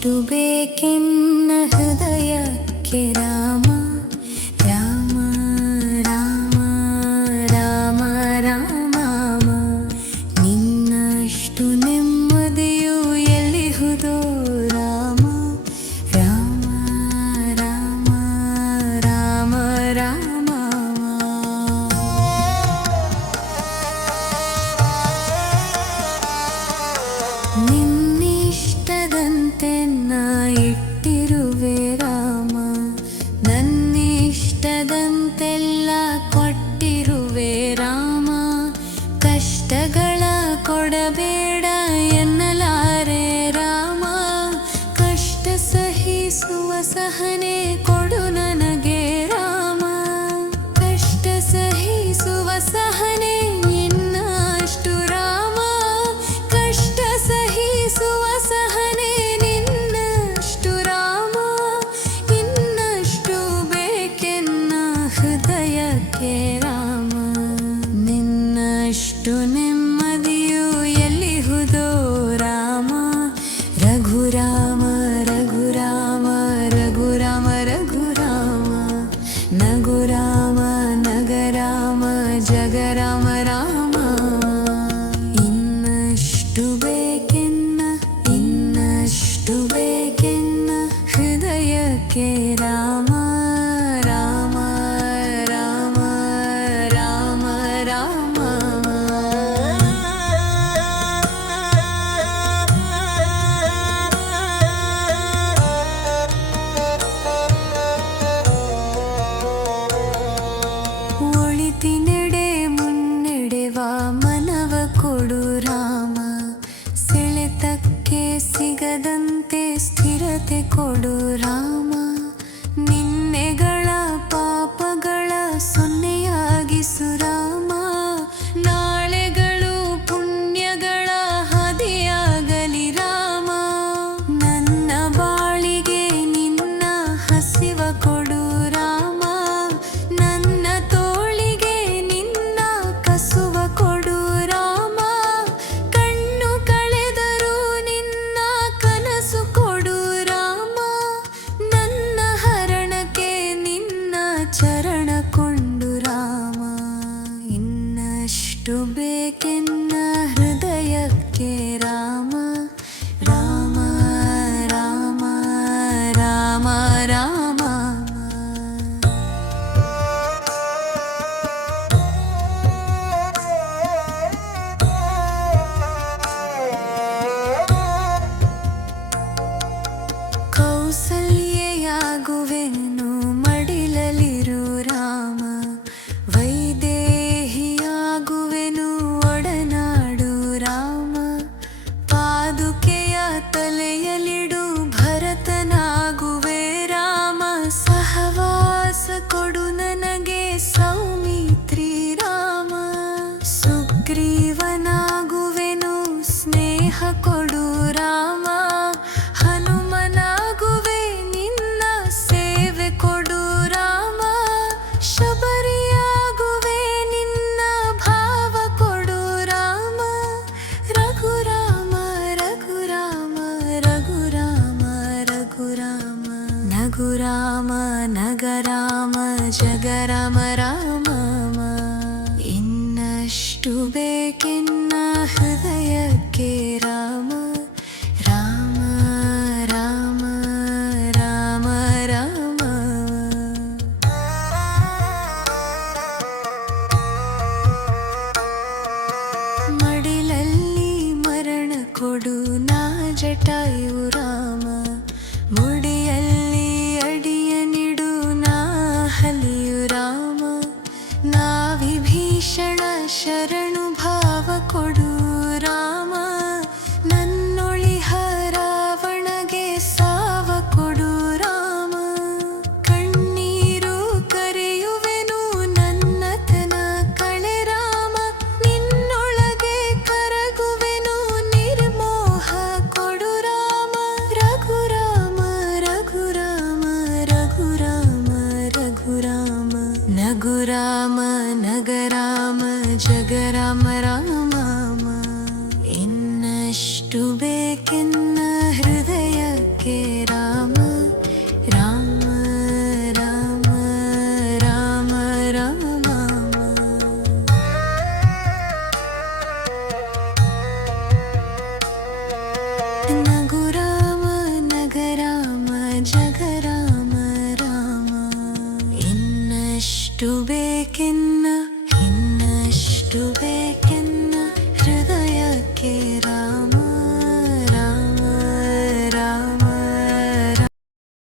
ಇನ್ನೆಷ್ಟು ಬೇಕೆನ್ನ ಹೃದಯಕ್ಕೆ ರಾಮ ರಾಮ ರಾಮ ರಾಮ ರಾಮ ನಿನ್ನಷ್ಟು ನೆಮ್ಮದಿಯು ಎಲ್ಲಿಹುದೋ ರಾಮ ರಾಮ ರಾಮ ರಾಮ ರಾಮ ನಿನ್ನಿಷ್ಟದಂತೆ ನಾ ಇಟ್ಟಿರುವೆ ರಾಮ ನನ್ನಿಷ್ಟದಂತೆಲ್ಲ ಕೊಟ್ಟಿರುವೆ ರಾಮ ಕಷ್ಟಗಳ ಕೊಡಬೇಡ ಎನ್ನಲಾರೆ ರಾಮ ಕಷ್ಟ ಸಹಿಸುವ ಸಹನೆ ಕೊಡು ನನಗೆ ರಾಮ ಕಷ್ಟ ಸಹಿಸುವ ಸಹನೆ ಇನ್ನಷ್ಟು ರಾಮ ಕಷ್ಟ ಸಹಿಸುವ ಸಹನೆ ನಿನ್ನಷ್ಟು ರಾಮ ಇನ್ನಷ್ಟು ಬೇಕೆನ್ನ ಹೃದಯಕ್ಕೆ ರಾಮ ನಿನ್ನಷ್ಟು ನೆಮ್ಮದಿಯು ಎಲ್ಲಿಹುದೋ ರಾಮ ರಘುರಾಮ ರಘುರಾಮ ರಘುರಾಮ ರಘುರಾಮ ನಗುರಾಮ ನಗರಾಮ ಜಗರಾಮ ರಾಮ ಇನ್ನಷ್ಟು ಬೇಕೆನ್ನ ಹೃದಯಕ್ಕೆ ರಾಮ ರಾಮ ರಾಮ ರಾಮ ರಾಮ ಒಳಿತಿನೆಡೆ ಮುನ್ನಡೆವ ಮನವ ಕೊಡು ರಾಮ ಸೆಳೆತಕ್ಕೆ ಸಿಗದಂತೆ ಸ್ಥಿರತೆ ಕೊಡು ರಾಮ ನಿನ್ನೆಗಳ ಪಾಪಗಳ ಸೊನ್ನೆಯಾಗಿಸು ರಾಮ ನಾಳೆಗಳು ಪುಣ್ಯಗಳ ಹಾದಿಯಾಗಲಿ ರಾಮ ನನ್ನ ಬಾಳಿಗೆ ನಿನ್ನ ಹಸಿವ ಕೊಡು ರಾಮ ನನ್ನ ತೋಳಿಗೆ ನಿನ್ನ ಕಸುವ ಕೊಡು ರಾಮ ಕಣ್ಣು ಕಳೆದರೂ ನಿನ್ನ ಕನಸು ಕೊಡು ರಾಮ ನನ್ನ ಹರಣಕ್ಕೆ ನಿನ್ನ ಚರಣ ಕೊಂಡು ರಾಮ ಇನ್ನಷ್ಟು ಬೇಕೆನ್ನ ಹೃದಯಕ್ಕೆ ರಾಮ ರಾಮ ರಾಮ ರಾಮ ರಾಮ ಕೌಸಲ್ಯೆಯಾಗುವೆನು ಮಡಿಲಲಿರು ರಾಮ ವೈದೇಹಿಯಾಗುವೆನು ಒಡನಾಡು ರಾಮ ಪಾದುಕೆಯ ತಲೆಯಲಿಡು ಭರತನಾಗುವೆ ರಾಮ ಸಹವಾಸ ಕೊಡು ನನಗೆ ಸೌಮಿತ್ರಿ ರಾಮ ಸುಗ್ರೀವನಾಗುವೆನು ಸ್ನೇಹ ಕೊಡು ರಾಮ ಹನುಮನಾಗುವೆ ನಿನ್ನ ಸೇವೆ ಕೊಡು ರಾಮ ಶಬರಿಯಾಗುವೆ ನಿನ್ನ ಭಾವ ಕೊಡು ರಾಮ ರಘುರಾಮ ರಘುರಾಮ ರಘುರಾಮ ರಘುರಾಮ ನಗುರಾಮ ನಗರಾಮ ಜಗರಾಮ ರಾಮ ಇನ್ನಷ್ಟು ಬೇಕೆನ್ನ ಹೃದಯಕ್ಕೆ ರಾಮ ರಾಮ ರಾಮ ರಾಮ ರಾಮ ಮಡಿಲಲ್ಲಿ ಮರಣ ಕೊಡು ನಾ ಜಟಾಯು ರಾಮ ಮುಡಿಯಲ್ಲಿ ಅಡಿಯ ನಿಡು ನಾ ಹಲಿಯು ರಾಮ ನಾ ವಿಭೀಷಣ ಶರಣು ಭಾವ ಕೊಡು ರಾಮ ನನ್ನೊಳಿಹ ರಾವಣಗೆ ಸಾವ ಕೊಡು ರಾಮ ಕಣ್ಣೀರು ಕರೆಯುವೆನು ನನ್ನತನ ಕಳೆ ರಾಮ ನಿನ್ನೊಳಗೆ ಕರಗುವೆನು ನಿರ್ಮೋಹ ಕೊಡು ರಾಮ ರಘುರಾಮ ರಘುರಾಮ ರಘುರಾಮ ರಘುರಾಮ ನಗುರಾಮ ನಗರಾಮ ಜಗರಾಮ ರಾಮ ಎಷ್ಟು